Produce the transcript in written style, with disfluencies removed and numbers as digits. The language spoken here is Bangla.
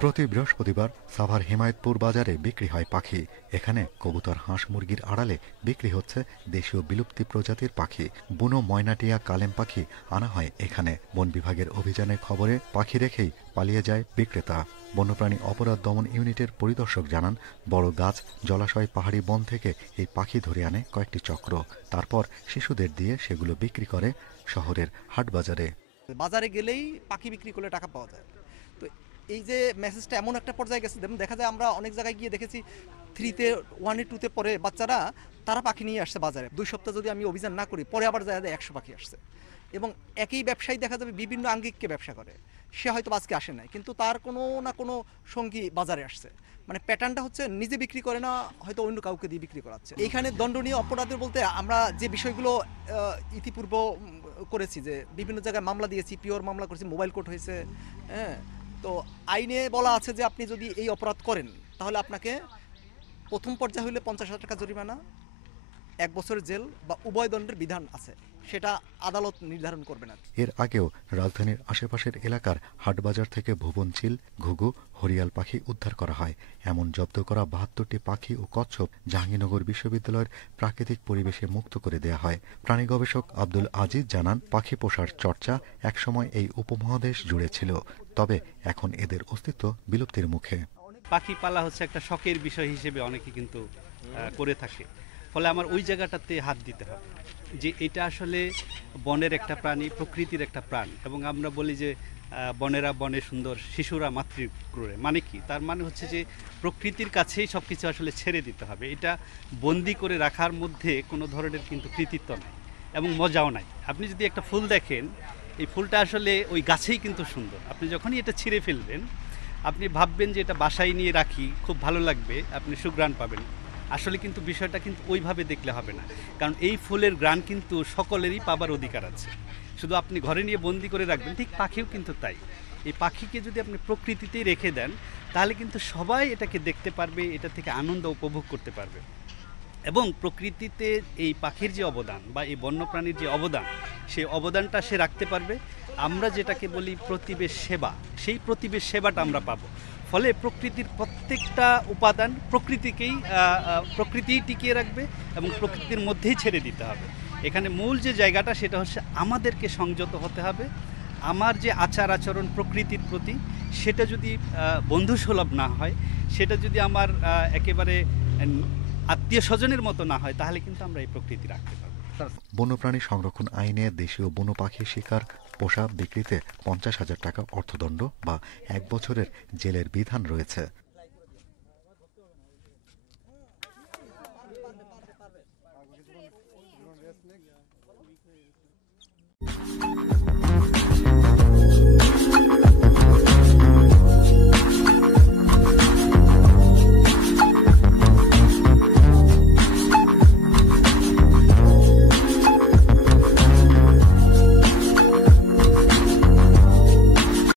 প্রতি বৃহস্পতিবার সাভার হিমায়তপুর বাজারে বিক্রি হয় পাখি। এখানে কবুতর, হাঁস, মুরগির আড়ালে বিক্রি হচ্ছে দেশীয় বিলুপ্তি প্রজাতির পাখি। বুনো ময়নাটিয়া কালেম পাখি আনা হয় এখানে। বন বিভাগের অভিযানের খবরে পাখি রেখেই পালিয়ে যায় বিক্রেতা। বন্যপ্রাণী অপরাধ দমন ইউনিটের পরিদর্শক জানান, বড় গাছ, জলাশয়, পাহাড়ি বন থেকে এই পাখি ধরে আনে কয়েকটি চক্র। তারপর শিশুদের দিয়ে সেগুলো বিক্রি করে শহরের হাটবাজারে। বাজারে গেলেই পাখি বিক্রি করলে টাকা পাওয়া যায়। তো এই যে মেসেজটা এমন একটা পর্যায়ে গেছে, দেখা যায় আমরা অনেক জায়গায় গিয়ে দেখেছি 3-তে 1-এ 2-তে পরে বাচ্চারা তারা পাখি নিয়ে আসছে বাজারে। 2 সপ্তাহ যদি আমি অভিযান না করি, পরে আবার যায় 100 পাখি আসছে। এবং একই ব্যবসায়ী দেখা যাবে বিভিন্ন আঙ্গিককে ব্যবসা করে। সে হয়তো আজকে আসে নাই, কিন্তু তার কোনো না কোনো সঙ্গী বাজারে আসছে। মানে প্যাটার্নটা হচ্ছে নিজে বিক্রি করে না, হয়তো অন্য কাউকে দিয়ে বিক্রি করাচ্ছে। এইখানে দণ্ডনীয় অপরাধের বলতে আমরা যে বিষয়গুলো ইতিপূর্ব করেছি, যে বিভিন্ন জায়গায় মামলা দিয়েছি, পিওর মামলা করেছি, মোবাইল কোর্ট হয়েছে। হ্যাঁ, তো আইনে বলা আছে যে আপনি যদি এই অপরাধ করেন তাহলে আপনাকে প্রথম পর্যায়ে হইলে 50,000 টাকা জরিমানা, 1 বছরের জেল বা উভয় দণ্ডের বিধান আছে। সেটা আদালত নির্ধারণ করবে না। এর আগেও রাজধানীর আশেপাশের এলাকার হাটবাজার থেকে ভুবন চিল, ঘুঘু, হরিয়াল পাখি উদ্ধার করা হয়। এমন জব্দ করা 72টি পাখি ও কচ্ছপ জাহাঙ্গীরনগর বিশ্ববিদ্যালয়ের প্রাকৃতিক পরিবেশে মুক্ত করে দেয়া হয়। প্রাণী গবেষক আব্দুল আজিজ জানান, পাখি পোষার চর্চা একসময় এই উপমহাদেশ জুড়ে ছিল, তবে এখন এদের অস্তিত্ব বিলুপ্তির মুখে। পাখি পালা হচ্ছে একটা শখের বিষয় হিসেবে অনেকে কিন্তু করে থাকে। ফলে আমার ওই জায়গাটাতে হাত দিতে হবে যে এটা আসলে বনের একটা প্রাণী, প্রকৃতির একটা প্রাণ। এবং আমরা বলি যে বনেরা বনে সুন্দর, শিশুরা মাতৃক্রোড়ে। মানে কি? তার মানে হচ্ছে যে প্রকৃতির কাছেই সব কিছু আসলে ছেড়ে দিতে হবে। এটা বন্দি করে রাখার মধ্যে কোনো ধরনের কিন্তু কৃতিত্ব নাই এবং মজাও নাই। আপনি যদি একটা ফুল দেখেন, এই ফুলটা আসলে ওই গাছেই কিন্তু সুন্দর। আপনি যখনই এটা ছিঁড়ে ফেলবেন, আপনি ভাববেন যে এটা বাসায় নিয়ে রাখি, খুব ভালো লাগবে, আপনি সুঘ্রাণ পাবেন। আসলে কিন্তু বিষয়টা কিন্তু ওইভাবে দেখলে হবে না, কারণ এই ফুলের ঘ্রাণ কিন্তু সকলেরই পাবার অধিকার আছে। শুধু আপনি ঘরে নিয়ে বন্দি করে রাখবেন, ঠিক পাখিও কিন্তু তাই। এই পাখিকে যদি আপনি প্রকৃতিতেই রেখে দেন, তাহলে কিন্তু সবাই এটাকে দেখতে পারবে, এটা থেকে আনন্দ উপভোগ করতে পারবে। এবং প্রকৃতিতে এই পাখির যে অবদান বা এই বন্যপ্রাণীর যে অবদান, সেই অবদানটা সে রাখতে পারবে। আমরা যেটাকে বলি প্রতিবেশ সেবা, সেই প্রতিবেশ সেবাটা আমরা পাবো। ফলে প্রকৃতির প্রত্যেকটা উপাদান প্রকৃতিই টিকিয়ে রাখবে এবং প্রকৃতির মধ্যেই ছেড়ে দিতে হবে। এখানে মূল যে জায়গাটা, সেটা হচ্ছে আমাদেরকে সংযত হতে হবে। আমার যে আচার আচরণ প্রকৃতির প্রতি, সেটা যদি বন্ধুসুলভ না হয়, সেটা যদি আমার একেবারে আত্মীয় স্বজনের মতো না হয়, তাহলে কিন্তু আমরা এই প্রকৃতি রাখতে পারবো। বন্যপ্রাণী সংরক্ষণ আইনে দেশীয় বন্য পাখি শিকার, পোষা, বিক্রিতে 50,000 টাকা অর্থদণ্ড বা 1 বছরের জেলের বিধান রয়েছে।